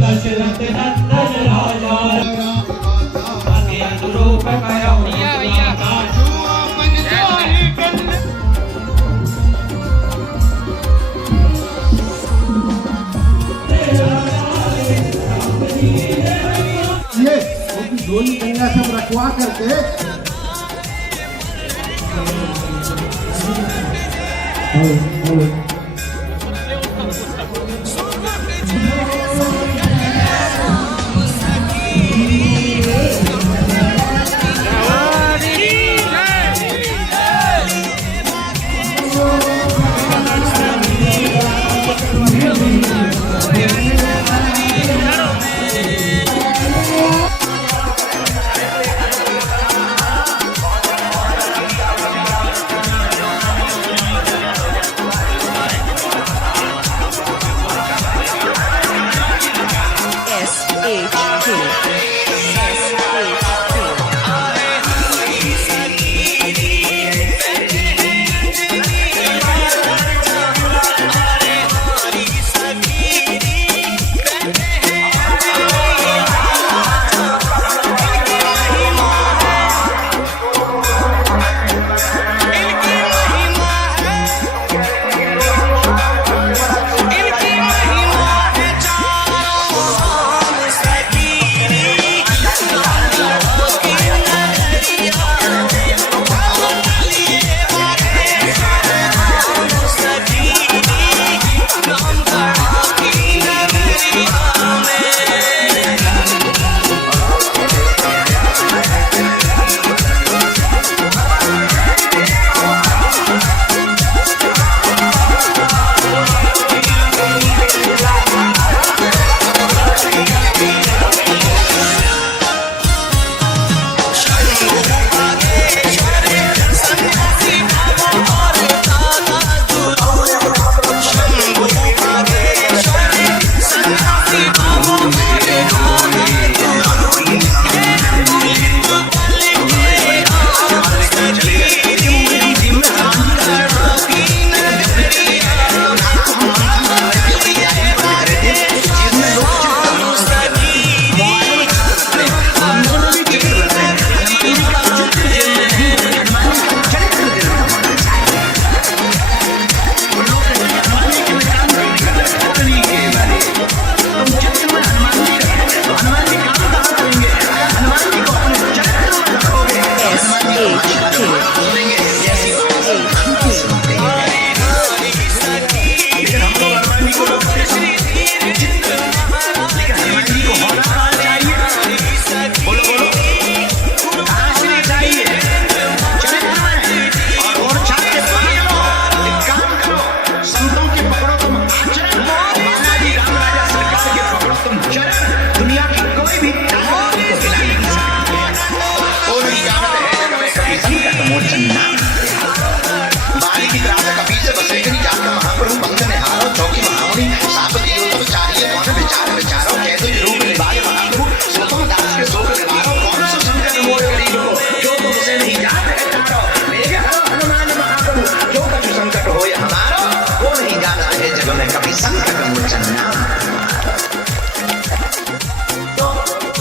दशरथ नंदन राजा अति अनुरूप करो डोली गंगा सब रखवा करके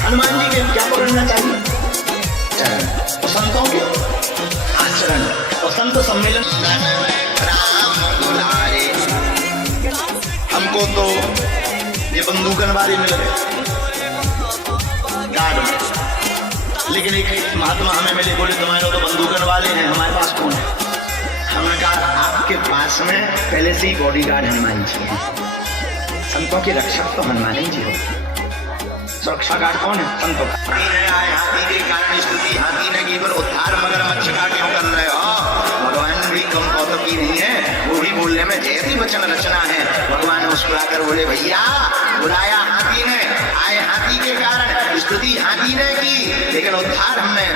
हनुमान जी के क्या करना चाहिए? संतों के आचरण और संत सम्मेलन। हमको तो ये बंदूकन वाले मिल गए गार्ड में, लेकिन एक महात्मा हमें मिले, बोले तुम्हारे तो बंदूकन वाले हैं, हमारे पास कौन है? हमने कहा आपके पास में पहले से ही बॉडीगार्ड हनुमान जी हैं। संतों के रक्षक तो हनुमान जी होते हैं। सुरक्षा गार्ड कौन है? संतों का। हाथी के कारण स्तुति हाथी ने की, पर उद्धार मगरमच्छ का क्यों कर रहे हो? भगवान भी कम कौतुकी नहीं है, वो भी बोलने में जैसी वचन रचना है। भगवान मुस्कुराकर बोले भैया बुलाया हाथी ने, आए हाथी के कारण स्तुति हाथी ने की, लेकिन उद्धार हमने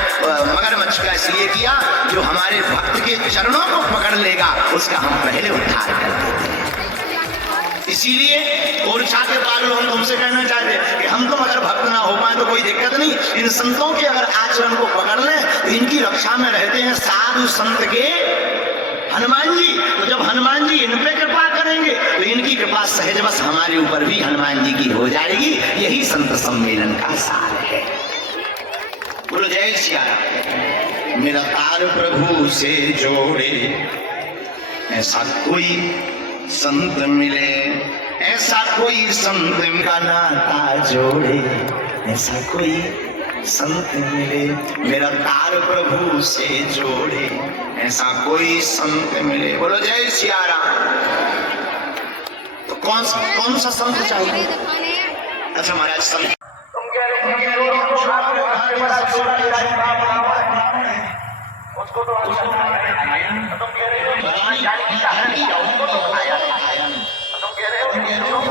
मगरमच्छ का इसलिए किया जो हमारे भक्त के चरणों को पकड़ लेगा उसका हम पहले उद्धार कर देते हैं। इसीलिए ओरछा के पागल हम तुमसे कहना चाहते हैं कि हम तुम अगर भक्त ना हो पाए तो कोई दिक्कत नहीं, इन संतों के अगर आचरण को पकड़ लें तो इनकी रक्षा में रहते हैं। साधु संत के हनुमान जी, तो जब हनुमान जी इन पे कृपा करेंगे तो इनकी कृपा सहजवश हमारे ऊपर भी हनुमान जी की हो जाएगी। यही संत सम्मेलन का सार है। बोलो जय श्री राम। मेरा तार प्रभु से जोड़े, ऐसा कोई संत मिले, ऐसा कोई संत का नाता जोड़े, ऐसा कोई संत मिले। मेरा तार प्रभु से जोड़े, ऐसा कोई संत मिले। बोलो जय सिया राम। तो कौन सा संत चाहिए? अच्छा महाराज, संत तुम कह रहे हो उसको तो तुम कह रहे हो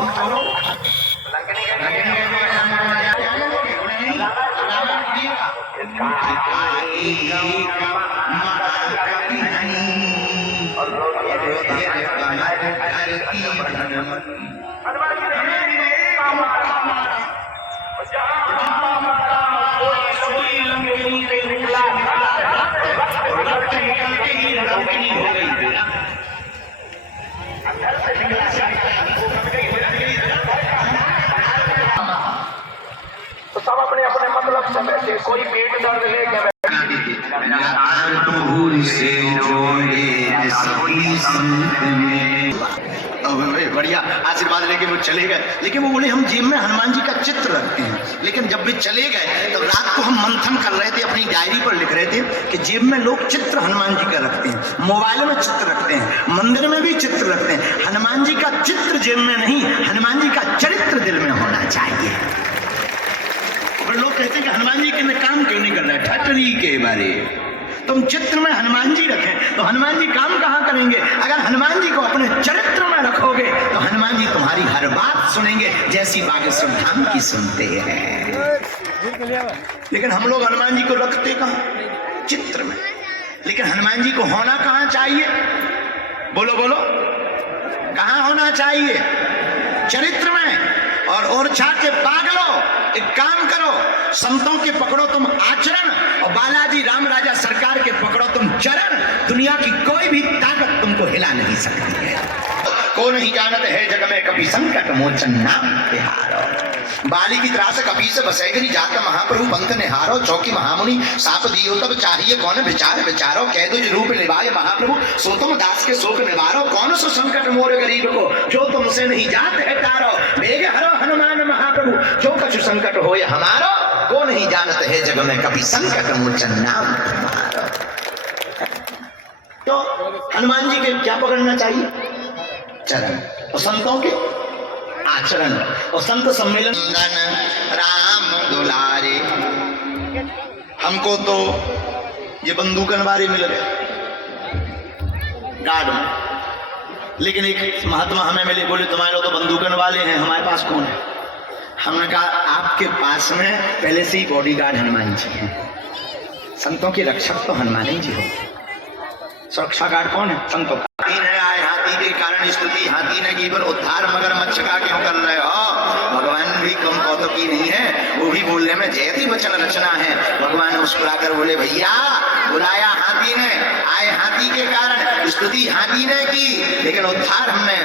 तो सब अपने अपने मतलब से बैठे, कोई पेट दर्द ले क्या बढ़िया आशीर्वाद लेके वो चले गए। लेकिन वो बोले हम जेब में हनुमान जी का चित्र रखते हैं। लेकिन जब वे चले गए तो रात को हम मंथन कर रहे थे, अपनी डायरी पर लिख रहे थे कि जेब में लोग चित्र हनुमान जी का रखते हैं, मोबाइल में चित्र रखते हैं, मंदिर में भी चित्र रखते हैं। हनुमान जी का चित्र जेब में नहीं, हनुमान जी का चरित्र दिल में होना चाहिए। और लोग कहते हैं कि हनुमान जी के में काम क्यों नहीं कर रहा है, ठटरी के बारे। तुम चित्र में हनुमान जी रखें तो हनुमान जी काम कहाँ करेंगे? अगर हनुमान जी को अपने चरित्र में रखोगे तो हनुमान जी तुम्हारी हर बात सुनेंगे, जैसी बागेश्वर धाम की सुनते हैं। लेकिन हम लोग हनुमान जी को रखते कहाँ? चित्र में। लेकिन हनुमान जी को होना कहाँ चाहिए? बोलो बोलो, कहाँ होना चाहिए? चरित्र में। और के पागलो, एक काम करो, संतों के पकड़ो तुम आचरण और बालाजी राम राजा सरकार के पकड़ो तुम चरण। दुनिया की कोई भी ताकत तुमको हिला नहीं सकती है। को नहीं जानत है जग में कभी संकट मोचन नाम तिहारो। बाली की तरह से कपी से बसेगरी जात महाप्रभु पंथ निहारो। चौकी महामुनि साप दियो तब चाहिए कौन विचार विचारो। कह दो रूप निभाए महाप्रभु सो तुम दास के शोक निवारो। कौन सो संकट मोर गरीब को जो तुमसे नहीं जात है तारो। बेग हरो हनुमान महाप्रभु जो कछु संकट हो हमारो। को नहीं जानत है जग में कभी संकट मोचन नाम तुम्हारो। तो हनुमान जी के क्या पकड़ना चाहिए? चरण। और संतों के आचरण। और संत सम्मेलन राम दुलारे। हमको तो ये बंदूकन वाले मिल गए गार्ड में, लेकिन एक महात्मा हमें मिले, बोले तुम्हारे तो बंदूकन वाले हैं, हमारे पास कौन है? हमने कहा आपके पास में पहले से ही बॉडीगार्ड हनुमान जी हैं। संतों के रक्षक तो हनुमान जी हो। सुरक्षा गार्ड कौन है? संतों का। आए हाथी के कारण स्तुति हाथी ने की, पर उद्धार मगर मच्छ का क्यों कर रहे हो? भगवान भी कम कौतुक की नहीं है, वो भी बोलने में जयती वचन रचना है। भगवान मुस्कुराकर बोले भैया बुलाया हाथी ने, आए हाथी के कारण स्तुति हाथी ने की, लेकिन उद्धार हमने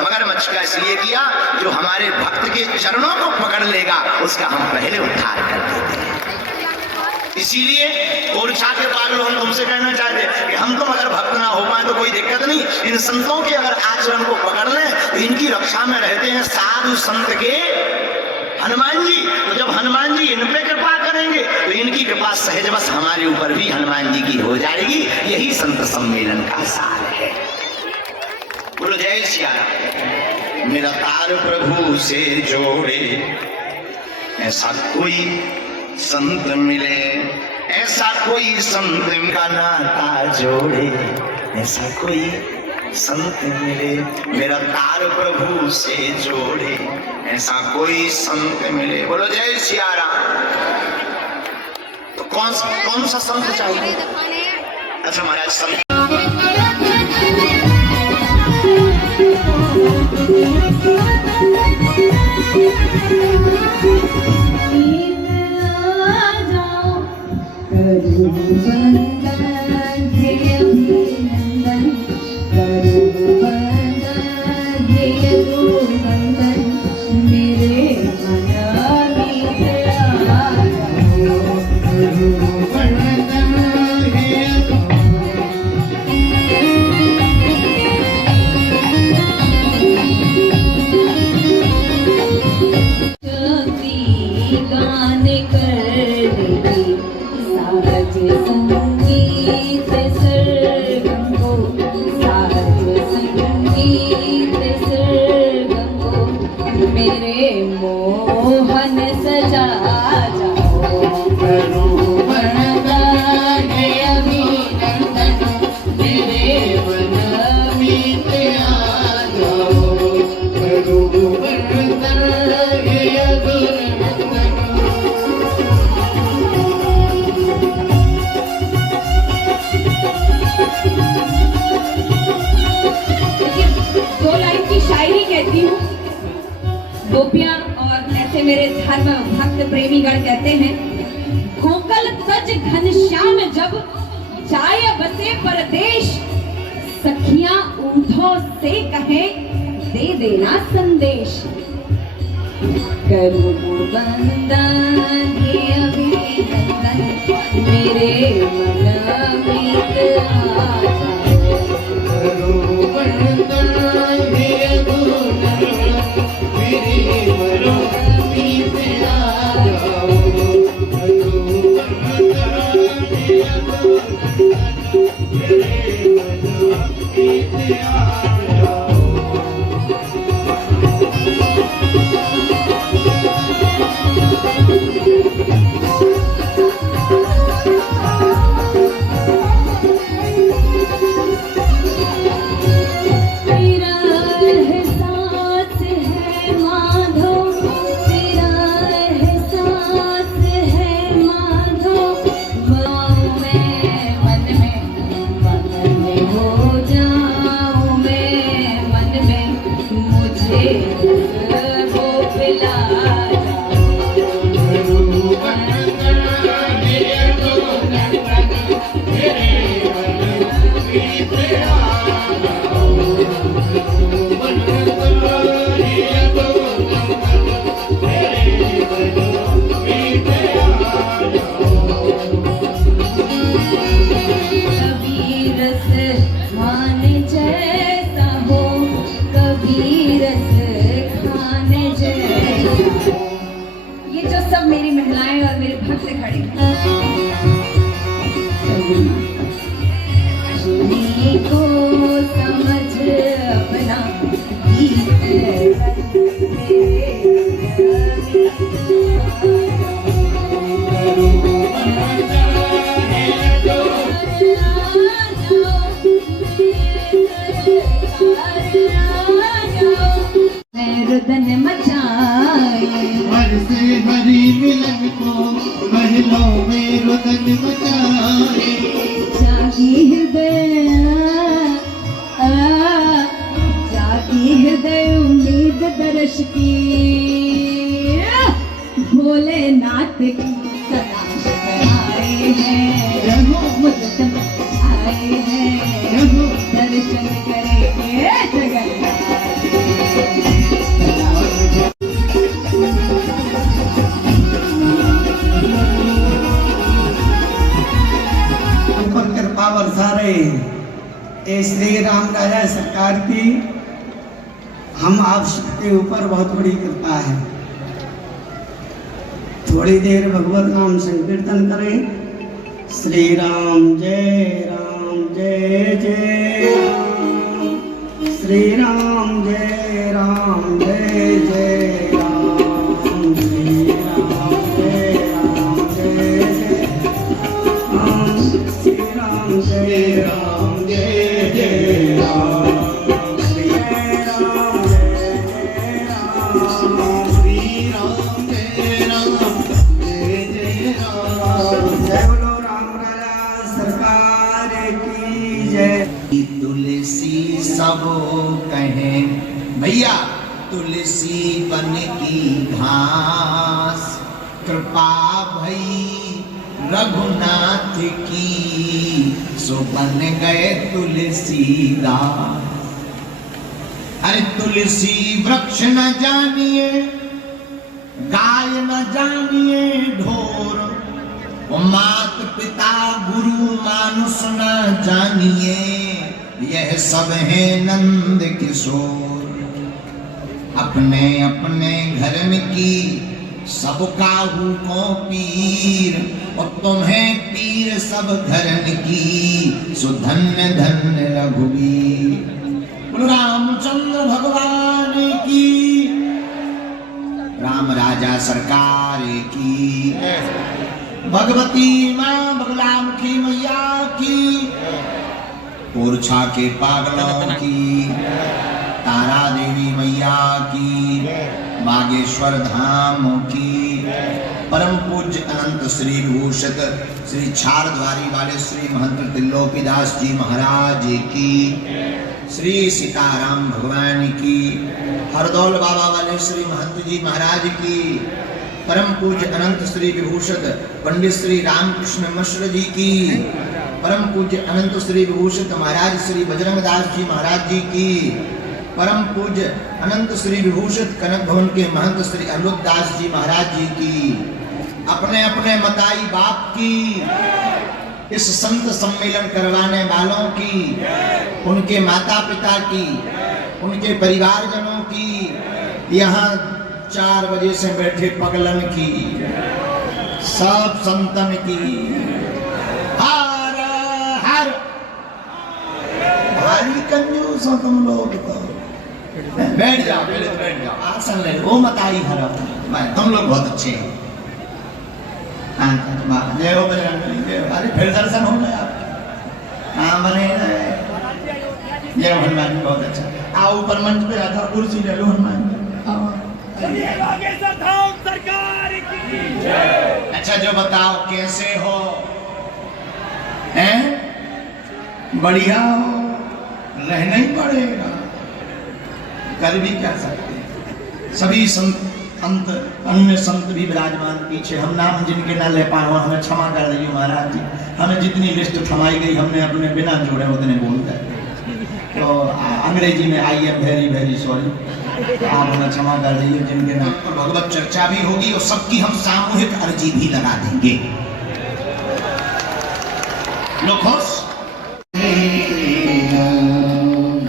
मगरमच्छ का इसलिए किया जो हमारे भक्त के चरणों को पकड़ लेगा उसका हम पहले उद्धार कर देते हैं। इसीलिए ओरछा के पागलों हम तुमसे कहना चाहते हैं कि हम तुम अगर भक्त ना हो पाए तो कोई दिक्कत नहीं, इन संतों के अगर आचरण को पकड़ लें तो इनकी रक्षा में रहते हैं साधु संत के हनुमान जी। तो जब हनुमान जी इन पे कृपा करेंगे तो इनकी कृपा सहजवश हमारे ऊपर भी हनुमान जी की हो जाएगी। यही संत सम्मेलन का सार है। बोलो जय श्री राम। मेरा तार प्रभु से जोड़े, ऐसा कोई संत मिले, ऐसा कोई संत का नाता जोड़े, ऐसा कोई संत मिले। मेरा तार प्रभु से जोड़े, ऐसा कोई संत मिले। बोलो जय श्री राम। तो कौन सा संत चाहिए? अच्छा महाराज, संत गोपियां और ऐसे मेरे धर्म भक्त प्रेमीगण कहते हैं, गोकल सज घनश्याम जब जाय बसे परदेश, सखियां ऊँटों से कहे दे देना संदेश। करूँ बंदन ये अभिनंदन, मेरे मन मीत आ जाओ। करो बंदन हे गुरुनंदन, मेरे मन मीत आ जाओ। करो बंदन हे गुरुनंदन, मेरे मन मीत आ जाओ। रुदन मचाए, हरसे हरी मिलन को महलों में रुदन मचाए। जागी हृदय जागी हृदय उम्मीद दर्श की, भोलेनाथ की तलाश आए हैं, मुझसे आए हैं, दर्शन करेंगे जगन्नाथ। कृपा बरसा रहे श्री राम राजा सरकार की हम आप सबके ऊपर बहुत बड़ी कृपा है। थोड़ी देर भगवत नाम संकीर्तन करें। श्री राम जय जय राम, श्री राम जय जय राम, श्री राम जय जय राम, श्री राम जय जय राम, श्री राम जय राम, श्री राम जय राम। जय बोलो राम राजा सरकार की जय। तुलसी सब कहे भैया, तुलसी बन की घास, कृपा भई रघुनाथ की, सो बन गए तुलसीदास। अरे तुलसी वृक्ष न जानिए, गाय न जानिए ढोर, मात पिता गुरु मानुष न जानिए, यह सब है नंद किशोर। अपने अपने घर में की सब काहू को पीर, और तुम्हें पीर सब धरन की, सो धन्य धन्य रघुवीर। रामचंद्र भगवान की, राम राजा सरकार की, भगवती माँ बगलामुखी मैया की, ओरछा के पागलों की, तारा देवी मैया की, बागेश्वर धाम की, परम पूज्य अनंत श्री भूषित श्री छारद्वारी वाले श्री महंत त्रिलोकीदास जी महाराज की, श्री सीताराम भगवान की, हरदौल बाबा वाले श्री महंत जी महाराज की, परम पूज्य अनंत श्री विभूषित पंडित श्री रामकृष्ण मिश्र जी की, परम पूज्य अनंत श्री विभूषित महाराज श्री बजरंग दास जी महाराज जी की, परम पूज्य अनंत श्री विभूषित कनक भवन के महंत श्री अमृत दास जी महाराज जी की, अपने अपने मताई बाप की, इस संत सम्मेलन करवाने वालों की, उनके माता पिता की, उनके परिवारजनों की, यहाँ 4 बजे से बैठे पगलन की, सब संतन की, हर हर भारी कंजूस हो तुम लोग तो। बैठ जाओ, पहले तो बैठ जाओ, आसन ले लो, मत आई हर तुम लोग बहुत अच्छे हैं। जय हो बजरंग, अरे फिर दर्शन हो गया हाँ बने जय हनुमान, बहुत अच्छा। आओ ऊपर मंच पे आता, कुर्सी ले लो हनुमान। अच्छा जो बताओ कैसे हो, हैं? बढ़िया हो, रहना ही पड़ेगा, कर भी क्या सकते। सभी संत अंत अन्य संत भी विराजमान पीछे, हम नाम जिनके ना ले पाए हमें क्षमा कर दीजिए महाराज जी। हमें जितनी लिस्ट थमाई गई हमने अपने बिना जोड़े उतने बोल दिए, तो अंग्रेजी में I am very very sorry, आप हमें क्षमा कर दीजिए जिनके नाम पर भगवत चर्चा भी होगी और सबकी हम सामूहिक अर्जी भी लगा देंगे। लो खुश।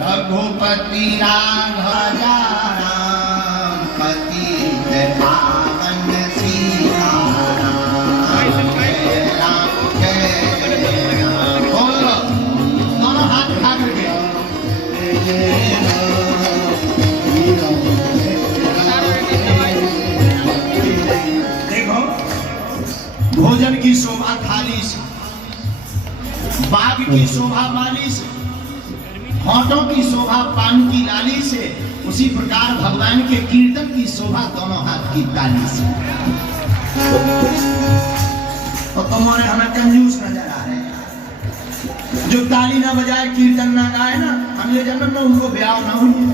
रघुपति राघव राम पति पावन सीताराम, जय राम जय राम। बोलो दोनों हाथ उठा करके। देखो भोजन की शोभा थाली से, बाग की शोभा माली से, होठों की शोभा पान की लाली से, उसी प्रकार भगवान के कीर्तन की शोभा दोनों हाथ की ताली से। तो तुम्हारे हमें कंजूस नजर आ रहे हैं, जो ताली ना बजाए कीर्तन ना गाए ना, अगले जन्म में उनको ब्याह ना हुई।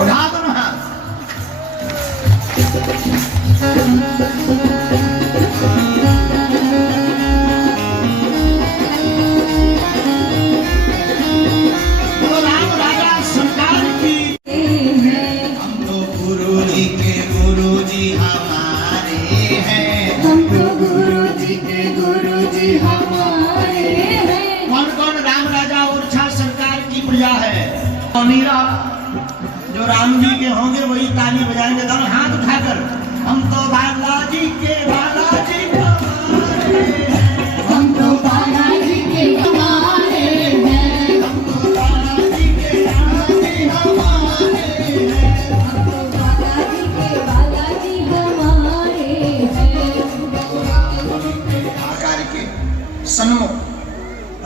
उठा दो ना हाथ। जो राम जी के होंगे वही ताली बजाएंगे, दोनों हाथ उठाकर। हम तो बालाजी के बालाजी हम तो बालाजी के हमारे हैं, हम तो बालाजी के बालाजी हमारे हैं, हम तो बालाजी के बालाजी हमारे हैं। आकार के सन्मुख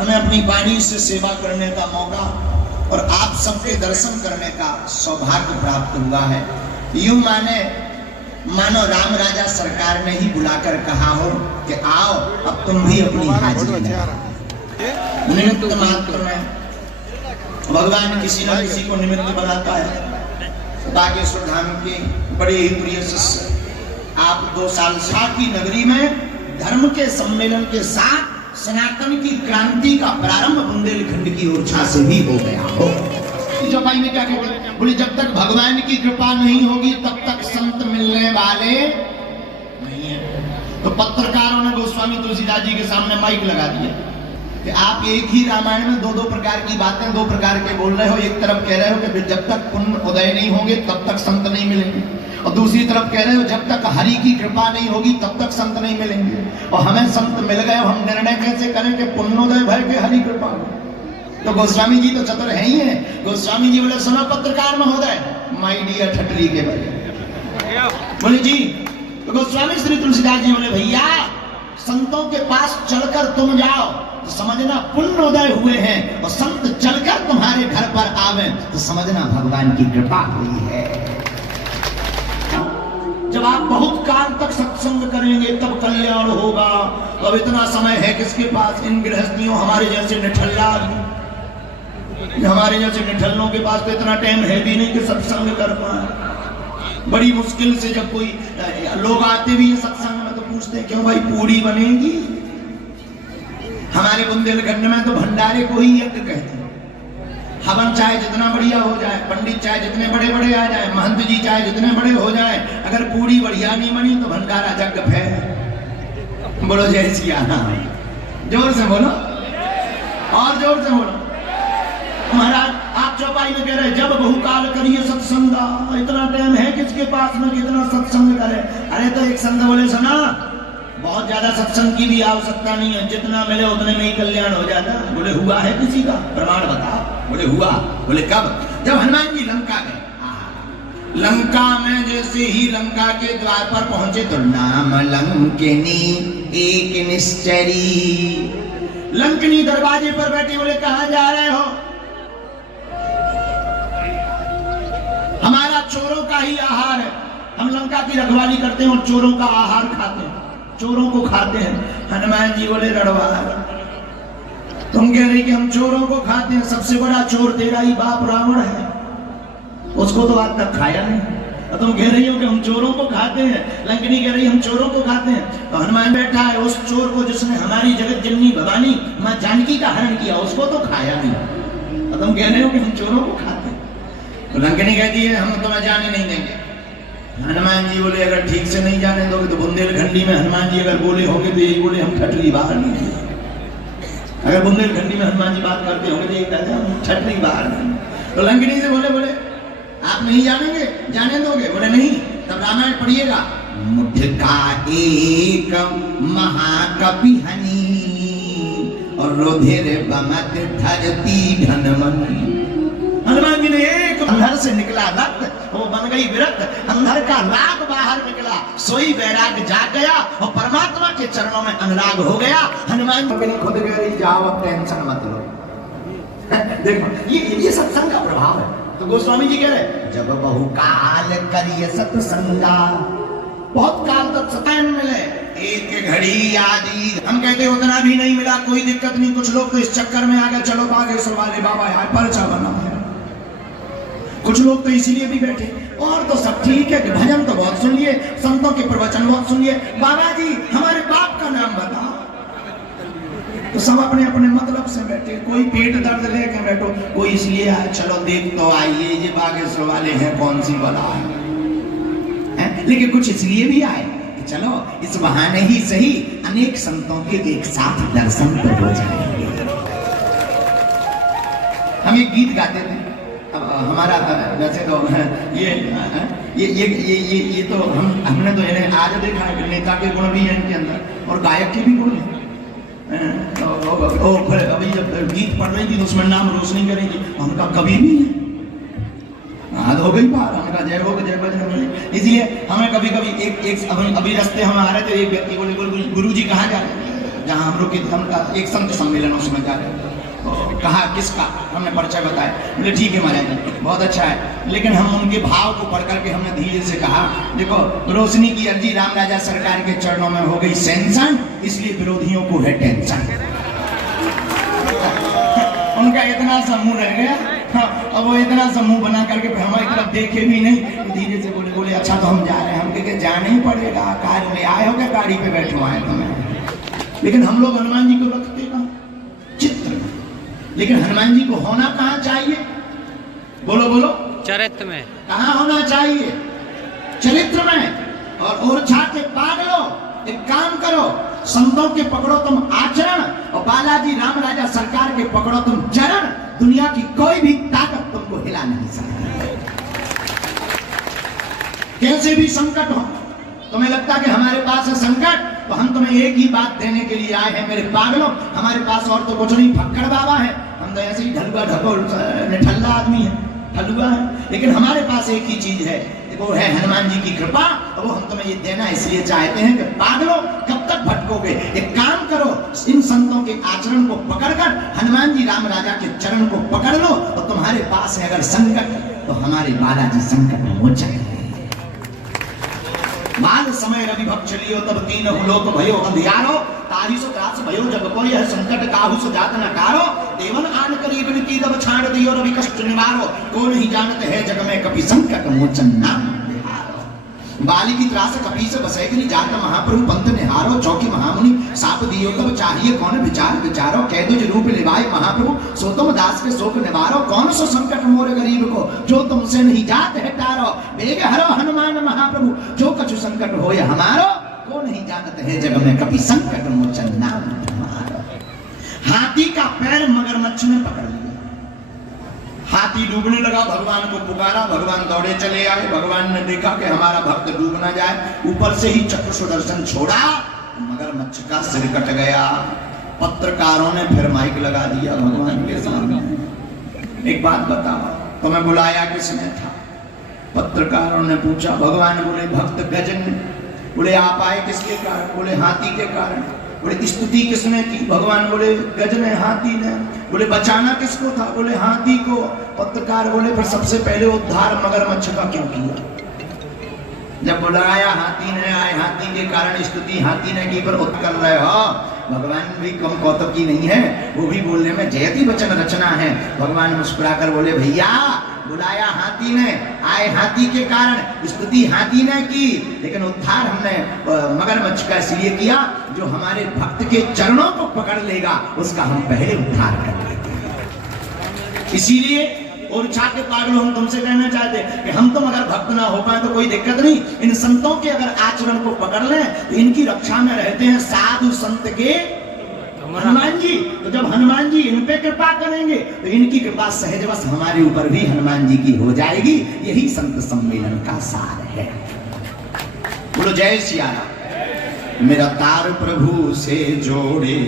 हमें अपनी वाणी से सेवा करने का मौका और आप सबके दर्शन करने का सौभाग्य प्राप्त हुआ है। यूं मानो राम राजा सरकार ने ही बुलाकर कहा हो कि आओ अब तुम भी अपनी हाजिरी लगाओ। निमित्त मात्र में भगवान किसी न किसी को निमित्त बनाता है। बागेश्वर धाम के बड़े ही प्रिय शिष्य आप 2 साल साकी नगरी में धर्म के सम्मेलन के साथ सनातन की क्रांति का प्रारंभ बुंदेलखंड की ऊर्जा से भी हो गया हो। जो भाई ने क्या कहते, बोले जब तक भगवान की कृपा नहीं होगी तब तक संत मिलने वाले नहीं है। तो पत्रकारों ने गोस्वामी तुलसीदास जी के सामने माइक लगा दिया कि आप एक ही रामायण में 2 प्रकार की बातें 2 प्रकार के बोल रहे हो। एक तरफ कह रहे हो कि जब तक पुण्य उदय नहीं होंगे तब तक संत नहीं मिलेंगे, और दूसरी तरफ कह रहे हो जब तक हरि की कृपा नहीं होगी तब तक संत नहीं मिलेंगे। और हमें संत मिल गए, हम निर्णय कैसे करें कि पुण्योदय भय के हरि कृपा हो। तो गोस्वामी जी तो चतुर है ही है। गोस्वामी जी बोले सुनो पत्रकार महोदय, माय डियर ठटरी के भैया बोले जी। तो गोस्वामी श्री तुलसीदास जी बोले भैया संतों के पास चलकर तुम जाओ तो समझना पुण्योदय हुए हैं, और संत चलकर तुम्हारे घर पर आवे तो समझना भगवान की कृपा हुई है। जब आप बहुत काल तक सत्संग करेंगे तब कल्याण होगा। अब इतना समय है किसके पास, इन गृहस्थियों हमारे जैसे निठल्ला हमारे जैसे निठल्लों के पास तो इतना टाइम है भी नहीं कि सत्संग कर पाए। बड़ी मुश्किल से जब कोई लोग आते भी हैं सत्संग में तो पूछते हैं क्यों भाई पूरी बनेगी। हमारे बुंदेलखंड में तो भंडारे को ही यज्ञ कहते हैं। हवन चाहे जितना बढ़िया हो जाए, पंडित चाहे जितने बड़े बड़े आ जाए, महंत जी चाहे जितने बड़े हो जाए, अगर पूरी बढ़िया नहीं बनी तो भंडारा यज्ञ है। बोलो जय सिया राम। जोर से बोलो और जोर से बोलो। महाराज आप चौपाई में कह रहे जब बहुकाल करिए सत्संगा, इतना टाइम है किसके पास में कितना सत्संग करे। अरे तो एक संत बोले सुना, बहुत ज्यादा सत्संग की भी आवश्यकता नहीं है, जितना मिले उतने में ही कल्याण हो जाता। बोले हुआ है किसी का प्रमाण बताओ। बोले हुआ। बोले कब? जब हनुमान जी लंका गए। लंका में जैसे ही लंका के द्वार पर पहुंचे तो नाम लंकिनी एक निश्चरी। लंकिनी दरवाजे पर बैठे। बोले कहां जा रहे हो? हमारा चोरों का ही आहार है, हम लंका की रखवाली करते हैं और चोरों का आहार खाते हैं, चोरों को खाते हैं। हनुमान जी बोले रड़वा, तुम कह रही कि हम चोरों को खाते हैं, सबसे बड़ा चोर तेरा ही बाप रावण है, उसको तो आज तक खाया नहीं, और तुम कह रही हो कि हम चोरों को खाते हैं। लंकिनी कह रही हम चोरों को खाते हैं। तो हनुमान बैठा है, उस चोर को जिसने हमारी जगत जननी भवानी मां जानकी का हरण किया उसको तो खाया नहीं, और तुम कह रहे हो कि हम चोरों को खाते हैं। तो लंकिनी कहती है हम तुम्हें जाने नहीं देंगे। हनुमान जी बोले अगर ठीक से नहीं जाने दोगे तो बुंदेलखंडी में हनुमान जी अगर बोले होंगे तो यही बोले हम ठटरी बाहर नहीं। अगर बुंदेलखंडी में हनुमान जी बात करते होंगे तो यही कहते हम ठटरी बाहर नहीं। तो लंकिनी से बोले आप नहीं जानेंगे, जाने दोगे? बोले नहीं। तब रामायण पढ़िएगा। मुठ का एक महाकपि हनी और रुधिर बमत धरती धनमन। हनुमान जी ने एक अंधर से निकला रक्त, वो बन गई विरक्त, अंधर का राग बाहर निकला, सोई वैराग जाग गया और परमात्मा के चरणों में अनुराग हो गया। हनुमान जी खुद कह रही जाओ अब टेंशन मत लो। देखो ये सत्संग का प्रभाव है। तो गोस्वामी जी कह रहे जब बहुकाल करिए सत्संगा, बहुत काल तक सत्संग मिले, एक घड़ी आदि। हम कहते उतना भी नहीं मिला, कोई दिक्कत नहीं। कुछ लोग तो इस चक्कर में आ गए चलो बागेश्वर वाले बाबा यार पर्चा बना है, कुछ लोग तो इसीलिए भी बैठे। और तो सब ठीक है कि भजन तो बहुत सुन लिए, संतों के प्रवचन बहुत सुन लिए, बाबा जी हमारे बाप का नाम बताओ। तो सब अपने अपने मतलब से बैठे, कोई पेट दर्द लेके बैठो, कोई इसलिए आए चलो देख तो आइए ये बागेश्वर वाले हैं कौन सी बला है। लेकिन कुछ इसलिए भी आए कि चलो इस बहाने ही सही अनेक संतों के एक साथ दर्शन तो हो जाएंगे। हम एक गीत गाते थे, अब हमारा वैसे तो ये तो हमने तो इन्हें आज देखा है, नेता के गुण भी हैं इनके अंदर और गायक के भी गुण हैं। फिर अभी जब गीत पढ़ रही थी उसमें नाम रोशनी कर रही थी, उनका कवि भी है, हाथ हो गई पार, उनका जय हो जय बजरंग। इसलिए हमें कभी कभी एक अभी रास्ते हम आ रहे थे, एक व्यक्ति बोले गुरु जी कहाँ जा रहे हैं, जहाँ हम लोग की एक संत सम्मेलन उसमें जा रहे हैं। कहा किसका? हमने परिचय बताया। बोले ठीक है महाराज बहुत अच्छा है, लेकिन हम उनके भाव को पढ़ करके हमने धीरे से कहा देखो रोशनी की अर्जी राम राजा सरकार के चरणों में हो गई सेंसन, इसलिए विरोधियों को है टेंशन। उनका इतना समूह रह गया। अब वो इतना समूह बना करके हमारी तरफ देखे भी नहीं, तो धीरे से बोले अच्छा तो हम जा रहे हैं। हम कहे जाना ही पड़ेगा, कार में आए हो क्या गाड़ी पे बैठवाए तुम्हें। लेकिन हम लोग हनुमान जी को रखते कहाँ? चित्र में। लेकिन हनुमान जी को होना कहाँ चाहिए? बोलो बोलो। चरित्र में। कहाँ होना चाहिए? चरित्र में। और छाते पागलो एक काम करो, संतों के पकड़ो तुम आचरण और बालाजी राम राजा सरकार के पकड़ो तुम चरण। दुनिया की कोई भी ताकत तुमको हिला नहीं सकती। कैसे भी संकट हो, तुम्हें लगता कि हमारे पास है संकट, तो हम तुम्हें एक ही बात देने के लिए आए हैं मेरे पागलों। हमारे पास और तो कुछ नहीं, फक्कड़ बाबा है, हम तो ऐसे ही ढलुआ ढकोल निठल्ला आदमी है, ठलुआ है। लेकिन हमारे पास एक ही चीज है, वो है हनुमान जी की कृपा, और वो हम तुम्हें ये देना इसलिए चाहते हैं कि पागलों कब तक भटकोगे। एक काम करो, इन संतों के आचरण को पकड़कर हनुमान जी राम राजा के चरण को पकड़ लो, और तुम्हारे पास है अगर संकट तो हमारे बालाजी संकट मोचन। बाल समय रवि भक्त चलियो तब तीन लोक भयो अंधियारो, तारिसो त्रास भयो जब कोई है संकट काहू से जात न कारो। देवन आन करीब नीति दब छाड़ दियो रवि कष्ट निवारो, को नहीं जानते है जग में कपि संकट मोचन नाम बिहारो। बाली की त्रास कपि से बसैगनी जात महाप्रभु पंथ निहारो, चौकी महामुनि साप दियो तब चाहिए कौन विचार विचारो, कह दो रूप निभाए महाप्रभु सो तुम दास के शोक निवारो, कौन सो संकट मोर गरीब को जो तुमसे नहीं जात है टारो, बेग हरो हनुमान महाप्रभु जो कछु संकट होय हमारो, को नहीं जानते हैं जग में कभी संकट मोचन नाम तुम्हारा। हाथी का पैर मगरमच्छ ने पकड़ लिया, हाथी डूबने लगा, भगवान को पुकारा, भगवान दौड़े चले आए। भगवान ने देखा कि हमारा भक्त डूब ना जाए, ऊपर से ही चक्र सुदर्शन छोड़ा, मगरमच्छ का सिर कट गया। पत्रकारों ने फिर माइक लगा दिया भगवान के सामने, एक बात बताओ तुम्हें बुलाया किसने था? पत्रकारों ने पूछा, भगवान बोले भक्त गजन ने। बोले आप आए किसके कारण? बोले हाथी के कारण। बोले स्तुति किसने की? भगवान बोले गज ने, हाथी ने। बोले बचाना किसको था? बोले हाथी को। पत्रकार बोले फिर सबसे पहले उद्धार मगरमच्छ का क्यों किया? जब बुलाया हाथी ने, आए हाथी के कारण, स्तुति हाथी ने की, पर उत्कर रहे हो भगवान भी कम कौतुक की नहीं है, वो भी बोलने में जयती वचन रचना है। भगवान मुस्कुराकर बोले भैया बुलाया हाथी ने, आए हाथी के कारण, स्तुति हाथी ने की, लेकिन उद्धार हमने मगरमच्छ का इसलिए किया जो हमारे भक्त के चरणों को पकड़ लेगा उसका हम पहले उद्धार कर लेते। इसीलिए और के पागलों हम तुमसे कहना चाहते हैं कि हम तुम अगर भक्त ना हो पाए तो कोई दिक्कत नहीं, इन संतों के अगर आचरण को पकड़ लें तो इनकी रक्षा में रहते हैं साधु संत के हनुमान जी। तो जब हनुमान जी इन पे कृपा करेंगे तो इनकी कृपा सहजवश हमारे ऊपर भी हनुमान जी की हो जाएगी। यही संत सम्मेलन का सार है। बोलो जय सिया राम। मेरा तार प्रभु से जोड़े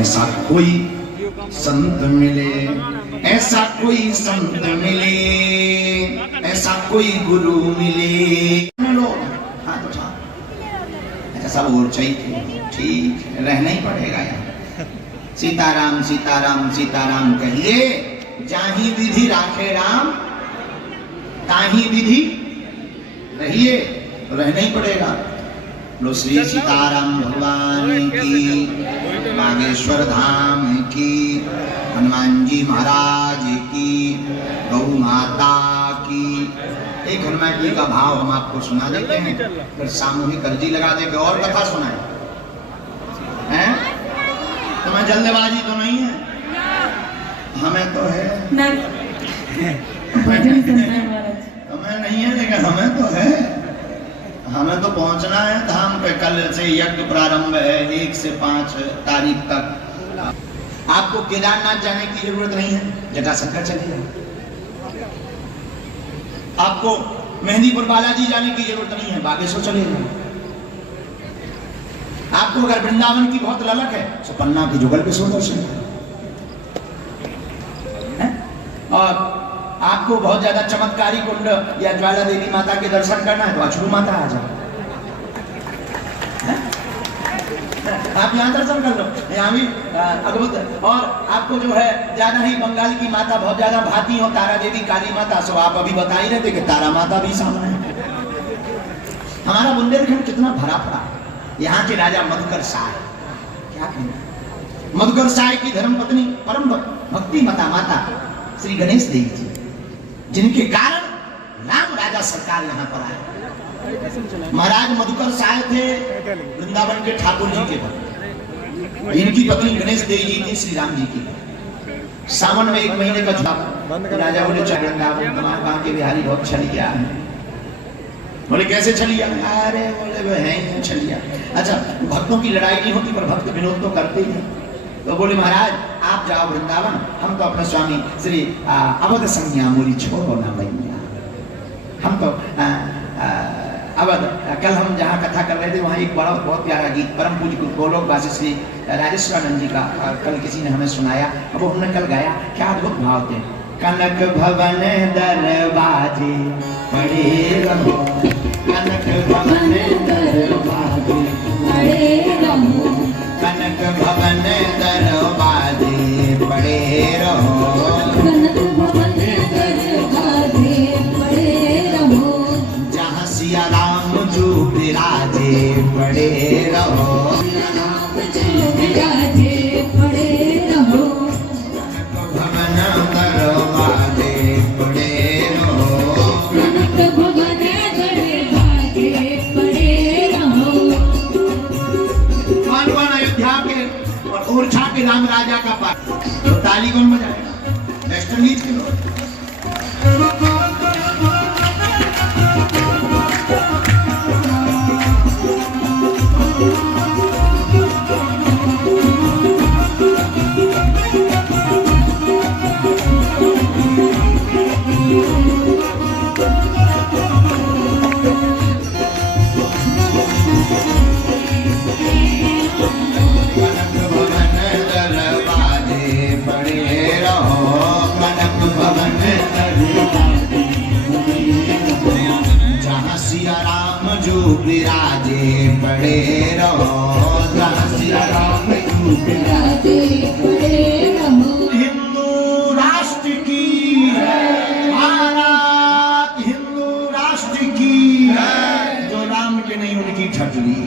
ऐसा कोई संत मिले, ऐसा कोई संत मिले, ऐसा कोई गुरु मिले। लोग हाथ उठा, अच्छा सब और चाहिए, ठीक रहना ही पड़ेगा यार। सीताराम सीताराम सीताराम कहिए, जाही विधि राखे राम ताही विधि रहिए, रहना ही पड़ेगा। लो श्री सीताराम भगवान की, नागेश्वर धाम की, हनुमान जी महाराज की, गौ माता की। एक हनुमान जी का भाव हम आपको सुना देते हैं, फिर सामूहिक अर्जी लगा देंगे और कथा सुनाए हैं। तुम्हें जल्दबाजी तो नहीं है? हमें तो है। तुम्हें नहीं है लेकिन हमें तो है। हमें तो पहुंचना है धाम पे। कल से यज्ञ प्रारंभ है, 1 से 5 तारीख तक। आपको केदारनाथ जाने की जरूरत नहीं है, जटाशंकर चलिए। आपको मेहंदीपुर बालाजी जाने की जरूरत नहीं है, बागेश्वर चलिए। आपको अगर वृंदावन की बहुत ललक है तो पन्ना की जुगल के सो दर्शन है। और आपको बहुत ज्यादा चमत्कारी कुंड या ज्वाला देवी माता के दर्शन करना है तो अछरू माता आ जाओ, आप यहाँ दर्शन कर लो, यहाँ भी अद्भुत। और आपको जो है ज्यादा ही बंगाल की माता बहुत ज्यादा भाती हो, तारा देवी काली माता, सो आप अभी बता ही रहे थे कि तारा माता भी सामने है। हमारा बुंदेलखंड कितना भरा पड़ा है। यहाँ के राजा मधुकर साय, क्या कहना, मधुकर साय की धर्मपत्नी परम भक्ति मता माता श्री गणेश देवी जी, जिनके कारण राम राजा सरकार यहाँ पर आए। महाराज मधुकर साय थे वृंदावन के ठाकुर जी के भक्त। इनकी पत्नी गणेश देवी जी थी श्री राम जी की। सावन में 1 महीने का छुट्टी, राजा बोले वृंदावन तुम्हारे वहां के बिहारी बहुत छलिया है। बोले कैसे छलिया? अरे बोले वो है छलिया। अच्छा भक्तों की लड़ाई नहीं होती पर भक्त विनोद तो करते ही हैं। तो बोले महाराज आप जाओ वृंदावन, हम तो अपने स्वामी श्री अवध संज्ञा मोरी छोड़ो ना भैया। हम तो अवध, कल हम जहाँ कथा कर रहे थे वहाँ एक बड़ा बहुत प्यारा गीत परम पूज्य गोलोकवासी श्री राजेश्वरानंद जी का कल किसी ने हमें सुनाया, अब वो हमने कल गाया। क्या अद्भुत भाव थे। कनक भवन दरवाजे पड़े रहो, कनक भवन दरवाजे पड़े रहो, कनक भवन दरवाजे पड़े रहो, कनक भवन दरवाजे पड़े रहो, जहाँ सिया राम जो विराजे पड़े रहो, राम जो विराजे पड़े रहो, तो ताली कौन बजाएगा? वेस्ट इंडीज के लोग। विराजे पड़े रहो, सिया राम विराजे पड़े रहो। हिंदू राष्ट्र की भारत, हिंदू राष्ट्र की जो राम के नहीं उनकी ठटली।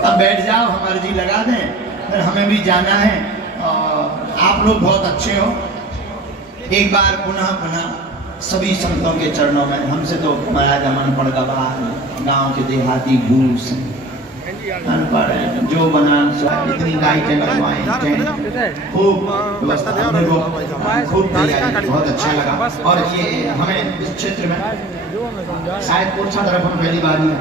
अब बैठ जाओ, हम अर्जी लगा दें, फिर हमें भी जाना है। और आप लोग बहुत अच्छे हो। एक बार पुनः पुनः सभी संतों के चरणों में, हमसे तो महाराज मन पड़ गवा, गांव के देहाती भूस अनपढ़ है, जो बना इतनी लाइटें लगवाएं, खूब व्यवस्था, हमने वो खूब तैयारी, बहुत अच्छा लगा। और ये हमें इस क्षेत्र में शायद कोर्सा तरफ हम पहली बार ही हैं,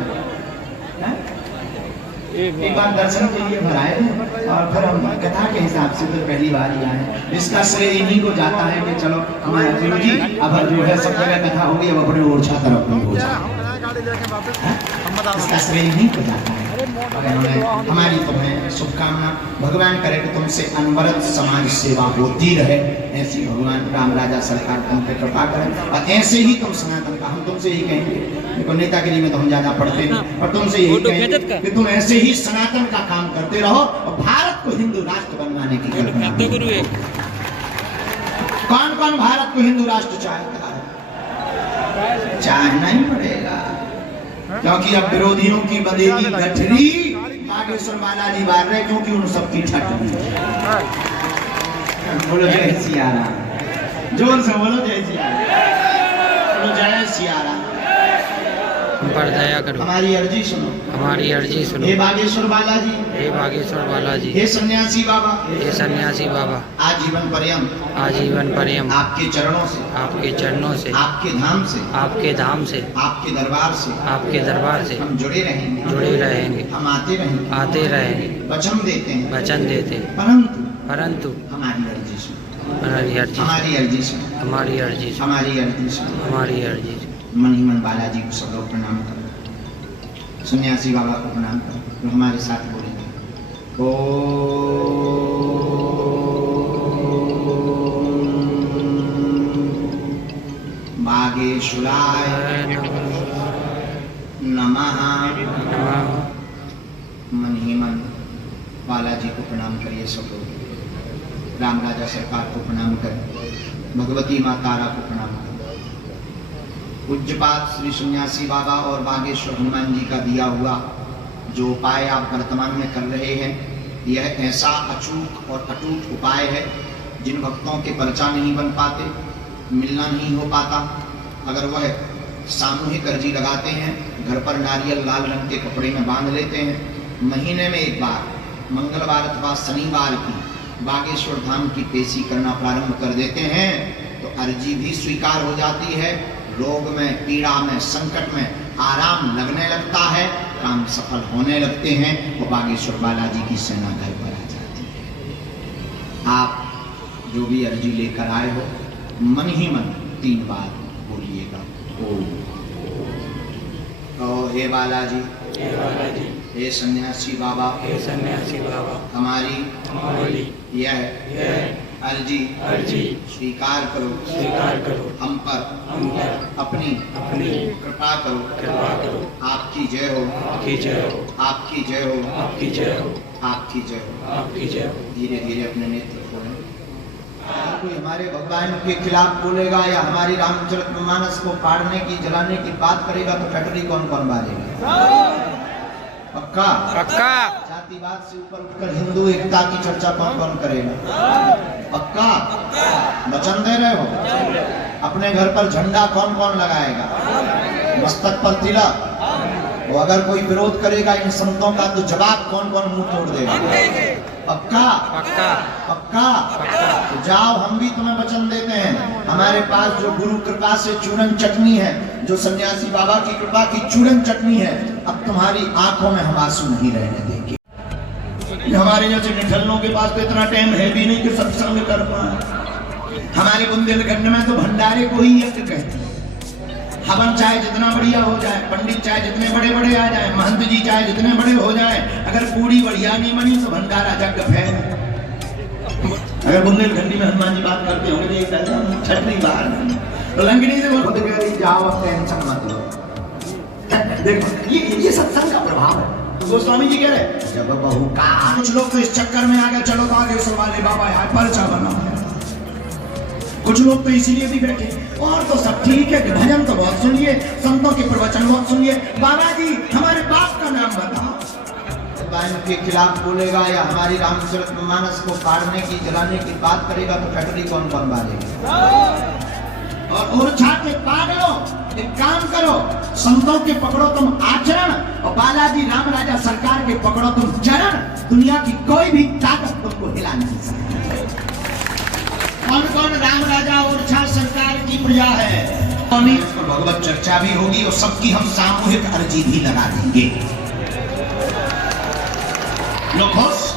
एक बार दर्शन के लिए भराए थे और फिर हम कथा के हिसाब से फिर पहली बार ही आए। इसका श्रेय इन्हीं को जाता है कि चलो हमारे गुरु जी अब जो है सब जगह कथा होगी, अब अपने ओरछा तरफ में हो जाए, इसका श्रेय इन्हीं को जाता है। हमारी तुम्हें शुभकामना, भगवान करे कि तुमसे अनवरत समाज सेवा होती रहे, ऐसी भगवान राम राजा सरकार तुम पे कृपा करें। और ऐसे ही तुम सनातन का, हम तुमसे यही कहेंगे, देखो नेतागिरी में तो हम ज्यादा पढ़ते नहीं, और तुमसे यही कहेंगे कि तुम ऐसे ही सनातन का काम करते रहो और भारत को हिंदू राष्ट्र बनवाने की कल्पना। कौन कौन भारत को हिंदू राष्ट्र चाहता है? चाहना ही पड़ेगा, क्योंकि अब विरोधियों की बनेगी गठरी। बागेश्वर बालाजी बार रहे क्योंकि उन सबकी ठटरी। बोलो जय सिया राम, जोर से बोलो जय सिया राम, बोलो जय सिया राम। पर दया करो, हमारी अर्जी सुनो, हमारी अर्जी सुनो। हे बागेश्वर बालाजी, हे बागेश्वर बालाजी, हे सन्यासी बाबा, हे सन्यासी बाबा, आजीवन पर्यंत, आजीवन पर्यंत आपके चरणों से, आपके चरणों से, आपके धाम से, आपके धाम से, आपके दरबार से, आपके दरबार से हम जुड़े रहेंगे, जुड़े रहेंगे, हम आते रहेंगे, आते रहेंगे, वचन देते हैं, वचन देते, परंतु हमारी अर्जी सुनो, हमारी अर्जी, हमारी अर्जी सुनो, हमारी अर्जी, हमारी अर्जी सुनो, हमारी अर्जी। मन ही मन बालाजी को सब लोग प्रणाम करो, सन्यासी बाबा को प्रणाम करो, तो हमारे साथ बोलेंगे ओ बागेश्वराय नमः। मन ही मन बालाजी को प्रणाम करिए सब लोग, राम राजा सरकार को प्रणाम करें, भगवती माँ तारा को प्रणाम करें, पूज्यपाद श्री सन्यासी बाबा और बागेश्वर हनुमान जी का दिया हुआ जो उपाय आप वर्तमान में कर रहे हैं, यह ऐसा अचूक और अटूट उपाय है जिन भक्तों के पर्चा नहीं बन पाते, मिलना नहीं हो पाता, अगर वह सामूहिक अर्जी लगाते हैं, घर पर नारियल लाल रंग के कपड़े में बांध लेते हैं, महीने में एक बार मंगलवार अथवा शनिवार की बागेश्वर धाम की पेशी करना प्रारंभ कर देते हैं, तो अर्जी भी स्वीकार हो जाती है, रोग में, पीड़ा में, संकट में आराम लगने लगता है, काम सफल होने लगते हैं, वो बागेश्वर बालाजी की सेना घर पर आ जाती है। आप जो भी अर्जी लेकर आए हो, मन ही मन 3 बार बोलिएगा ओम। और हे बालाजी, हे सन्यासी बाबा, हे सन्यासी बाबा, हमारी यह अर्जी स्वीकार करो, हम पर अपनी कृपा करो, आपकी जय हो, आपकी जय हो, आपकी जय हो, आपकी जय हो, आपकी जय हो, आपकी जय हो। धीरे धीरे अपने नेत्र खोलें। कोई हमारे भगवान के खिलाफ बोलेगा या हमारी रामचरितमानस को फाड़ने की, जलाने की बात करेगा तो फैक्ट्री कौन कौन मारेगा? पक्का पक्का। जातिवाद से ऊपर उठकर हिंदू एकता की चर्चा कौन कौन करेगा? पक्का। वचन दे रहे हो? अपने घर पर झंडा कौन कौन लगाएगा? मस्तक पर तिलक। वो अगर कोई विरोध करेगा इन संतों का तो जवाब कौन कौन मुंह तोड़ देगा? पक्का पक्का पक्का पक्का। तो जाओ, हम भी तुम्हें वचन देते हैं। हमारे पास जो गुरु कृपा से चूरन चटनी है, जो सन्यासी बाबा की कृपा की चूरन चटनी है, अब तुम्हारी आंखों में हम आंसू नहीं रहने देंगे। हमारे जैसे निठल्लों के पास तो इतना टाइम है भी नहीं कि सत्संग कर पाए। हमारे बुंदेलखंड में तो भंडारे को ही यज्ञ कहते हैं। हवन चाहे जितना बढ़िया हो जाए, पंडित चाहे जितने बड़े बड़े आ जाए, महंत जी चाहे जितने बड़े हो जाए, अगर पूरी बढ़िया नहीं बनी तो भंडारा जग फैल। अगर बुंदेलखंडी में हनुमान जी बात करते होंगे तो छठवीं बार तो लंगड़ी से खुद कह रही जाओ, टेंशन मत लो। देखो ये सत्संग का प्रभाव है। गोस्वामी जी कह रहे जब बहू का, कुछ लोग तो इस चक्कर में आ गए, चलो तो आगे वाले बाबा यहाँ पर्चा बना है। कुछ लोग तो इसीलिए भी बैठे, और तो सब ठीक है कि भजन तो बहुत सुनिए, संतों के प्रवचन बहुत सुनिए, बाबा जी हमारे बाप का नाम बताओ। के खिलाफ बोलेगा या हमारी रामचरितमानस को फाड़ने की, जलाने की बात करेगा तो फैक्ट्री कौन कौन बालेगा। और ओरछा के पागलों, एक काम करो, संतों के पकड़ो तुम आचरण, और बालाजी राम राजा सरकार के पकड़ो तुम चरण। दुनिया की कोई भी ताकत तुमको हिला नहीं सकती। कौन कौन राम राजा ओरछा सरकार की प्रजा है, भगवत चर्चा भी होगी और सबकी हम सामूहिक अर्जी भी लगा देंगे। लो खुश।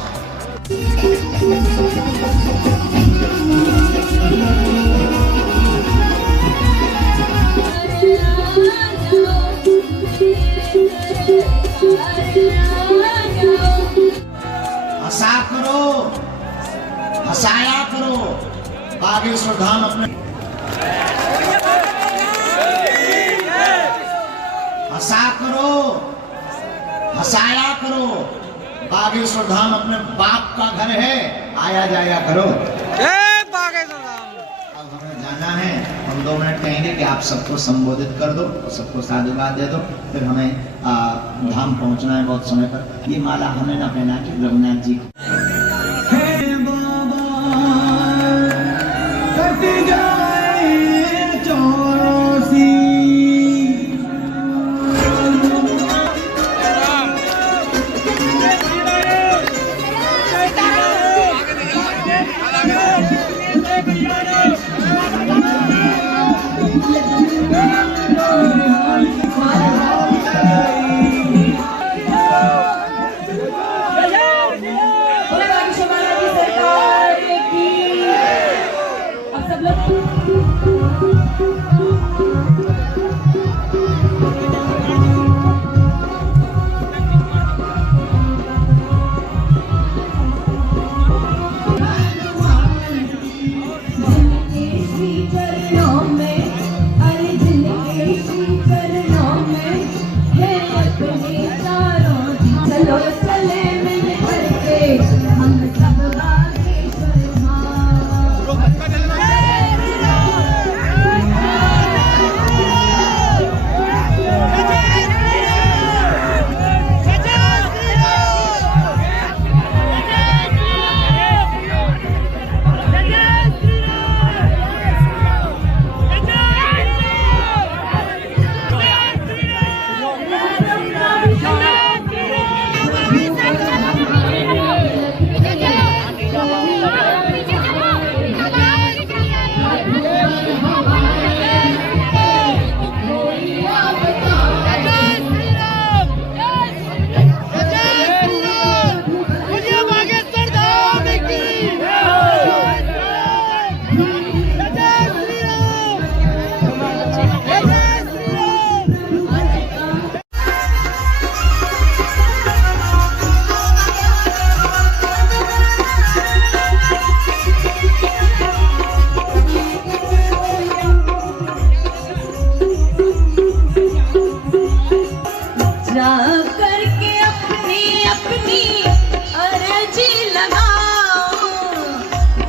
हंसा करो, हंसाया करो। बागेश्वर धाम अपने हंसा करो, हंसाया करो। बागेश्वर धाम अपने बाप का घर है, आया जाया करो। अब हमें जाना है, हम 2 मिनट कहेंगे कि आप सबको संबोधित कर दो और सबको साधुवाद दे दो, फिर हमें धाम पहुंचना है बहुत समय पर। ये माला हमें ना पहना के रघुनाथ जी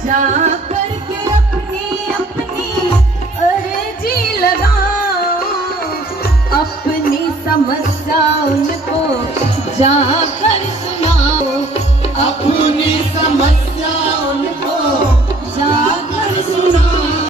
जा